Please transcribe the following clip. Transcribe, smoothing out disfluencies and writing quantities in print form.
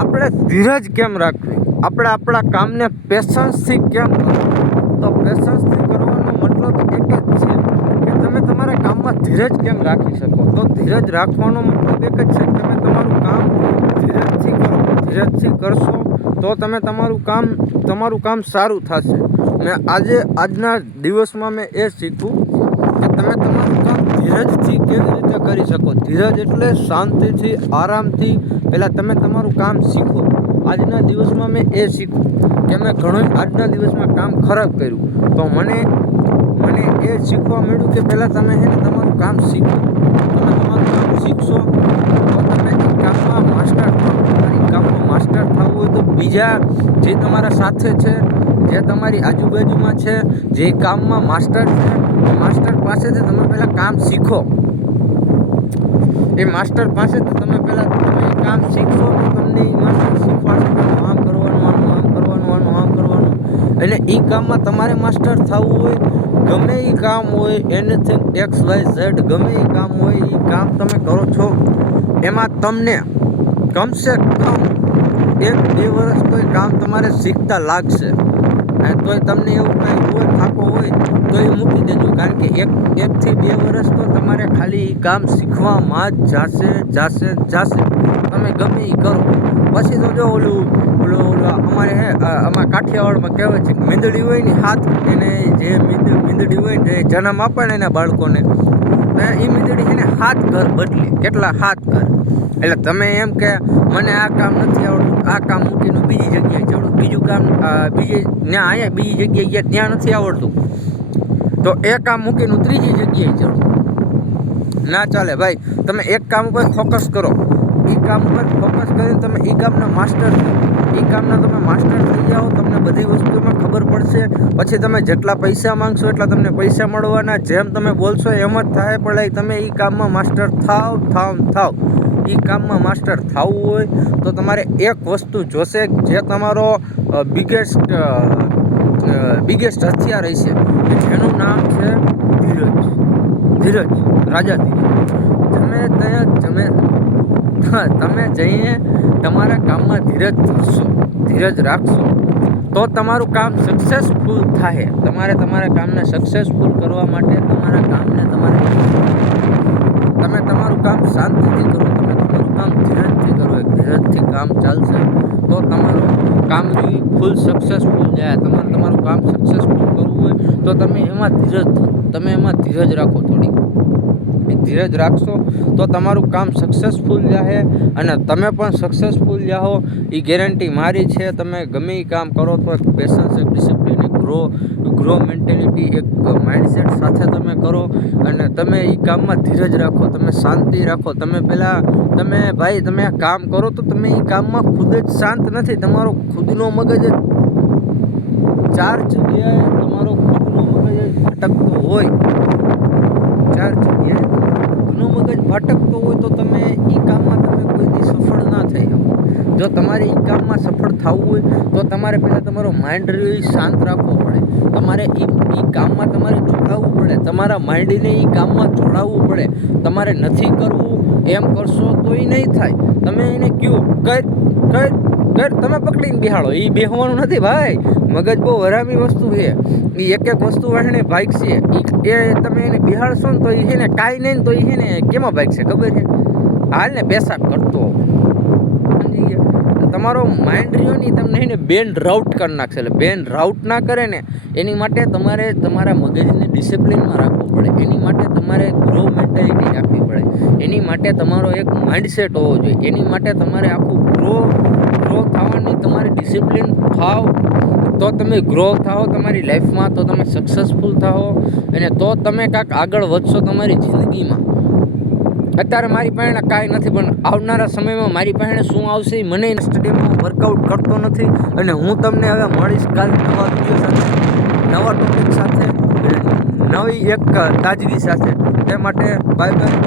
આપણે ધીરજ કેમ રાખવી, આપણે આપણા કામને પેશન્સથી કેમ કરવું? તો પેશન્સથી કરવાનો મતલબ એક જ છે કે તમે તમારા કામમાં ધીરજ કેમ રાખી શકો. તો ધીરજ રાખવાનો મતલબ એક જ છે કે તમે તમારું કામ ધીરજથી કરો. ધીરજથી કરશો તો તમે તમારું કામ સારું થશે. મેં આજના દિવસમાં મેં એ શીખ્યું કે તમે તમારું કામ ધીરજથી કેવી રીતે કરી શકો. ધીરજ એટલે શાંતિથી, આરામથી પહેલાં તમે તમારું કામ શીખો. આજના દિવસમાં મેં એ શીખ્યું કે મેં ઘણું આજના દિવસમાં કામ ખરાબ કર્યું તો મને એ શીખવા મળ્યું કે પહેલાં તમે તમારું કામ શીખો. તમે તમારું કામ શીખશો તો તમે એ કામમાં માસ્ટર થાઓ. તમારી કામમાં માસ્ટર થવું હોય તો બીજા જે તમારા સાથે છે, જે તમારી આજુબાજુમાં છે, જે કામમાં માસ્ટર છે, એ માસ્ટર પાસેથી તમે પહેલાં કામ શીખો. એ માસ્ટર પાસેથી તમે કામ શીખશો તો તમને એ માસ્ટર શીખવાડશે કે આમ કરવાનું. અને એ કામમાં તમારે માસ્ટર થવું હોય, ગમે એ કામ હોય, એનીથિંગ XYZ ગમે એ કામ હોય, એ કામ તમે કરો છો એમાં તમને કમસે કમ 1-2 વર્ષ તો એ કામ તમારે શીખતા લાગશે. અને તોય તમને એવું કાંઈ હોય, થાકો હોય તો એ મૂકી દેજો. કારણ કે 1 થી 2 વર્ષ તો તમારે ખાલી એ કામ શીખવામાં જ જાશે. તમે ગમે એ કરો. પછી તો જો ઓલું અમારે અમારા કાઠિયાવાડમાં કહેવાય છે કે મીંદડી હોય ને હાથ, એને જે મીંદડી હોય ને જે જન્મ આપે ને એના બાળકોને, તો એ મીંદડી એને 7 ઘર બદલી. કેટલા 7 ઘર? એટલે તમે એમ કે મને આ કામ નથી આવડતું, આ કામ મૂકીને બીજી જગ્યાએ ચડું, બીજું કામ અહીંયા બીજી જગ્યાએ ગયા ત્યાં નથી આવડતું તો એ કામ મૂકીને ત્રીજી જગ્યાએ ચડું. ના ચાલે ભાઈ. તમે એક કામ ઉપર ફોકસ કરો. એ કામ ઉપર ફોકસ કરીને તમે એ કામના માસ્ટર છો. એ કામના તમે માસ્ટર થઈ જાઓ, તમને બધી વસ્તુમાં ખબર પડશે. પછી તમે જેટલા પૈસા માંગશો એટલા તમને પૈસા મળવાના. જેમ તમે બોલશો એમ જ થાય. પણ તમે એ કામમાં માસ્ટર થાવ. એ કામમાં માસ્ટર થવું હોય તો તમારે એક વસ્તુ જોશે જે તમારો બિગેસ્ટ હથિયાર હશે, જેનું નામ છે ધીરજ. રાજા ધીરજ. તમે જઈને તમારા કામમાં ધીરજ રાખશો તો તમારું કામ સક્સેસફુલ થાય. તમારા કામને સક્સેસફુલ કરવા માટે તમે તમારું કામ શાંતિથી કરો, તમે તમારું કામ ધીરજથી કરો. ધીરજથી કામ ચાલશે તો તમારું કામ બી ફૂલ સક્સેસફુલ જાય. તમારું કામ સક્સેસફુલ કરવું હોય તો તમે એમાં ધીરજ રાખો. થોડી ધીરજ રાખશો તો તમારું કામ સક્સેસફુલ જાય અને તમે પણ સક્સેસફુલ જાઓ એ ગેરંટી મારી છે. તમે ગમે એ કામ કરો તો એક પેશન્સ, એક ડિસિપ્લિન, એક ગ્રો મેન્ટેલિટી, એક માઇન્ડસેટ સાથે તમે કરો અને તમે એ કામમાં ધીરજ રાખો, તમે શાંતિ રાખો. તમે આ કામ કરો તો તમે એ કામમાં ખુદ જ શાંત નથી. તમારો ખુદનો મગજ 4 જગ્યાએ તમારો ખુદનો મગજ ભટકતો હોય, 4 જગ્યાએ ખુદનો મગજ ભટકતો હોય તો તમે એ કામમાં કોઈ દી સફળ ના થઈ શકો. જો તમારે એ કામમાં સફળ થવું હોય તો તમારે પહેલાં તમારો માઇન્ડ શાંત રાખવો પડે. તમારે એ કામમાં જોડાવવું પડે. તમારા માઇન્ડને એ કામમાં જોડાવવું પડે. તમારે નથી કરવું, એમ કરશો તો એ નહીં થાય. તમે એને કહો કર, તમે પકડીને બેહાડો. એ બેહવાનું નથી ભાઈ. મગજ બહુ હરામી વસ્તુ છે. એ એક વસ્તુ એને ભાગશે. એ તમે એને બેહાડશો ને તો એને કાંઈ નહીં તો એને કેમાં ભાગશે ખબર છે? હાલ ને પેશાબ કરતો. સમજી ગયા? તમારો માઇન્ડ રહ્યો ને તમને બેન રાઉટ કરી નાખશે. એટલે બેન રાઉટ ના કરે ને એની માટે તમારે તમારા મગજને ડિસિપ્લિનમાં રાખવું પડે. એની માટે તમારે ગ્રો મેન્ટાલિટી રાખવી પડે. એની માટે તમારો એક માઇન્ડસેટ હોવો જોઈએ. એની માટે તમારે આખું ગ્રો થવાની તમારે ડિસિપ્લિન થાવ તો તમે ગ્રો થાઓ તમારી લાઈફમાં, તો તમે સક્સેસફુલ થાઓ અને તો તમે કાંઈક આગળ વધશો તમારી જિંદગીમાં. અત્યારે મારી પાસે કાંઈ નથી પણ આવનારા સમયમાં મારી પાસે શું આવશે એ મને સ્ટડીમાં વર્કઆઉટ કરતો નથી. અને હું તમને હવે મળીશ કાલ નવા વિડીયો સાથે, નવા ટોપિક સાથે, નવી એક તાજગી સાથે. તે માટે બાય બાય.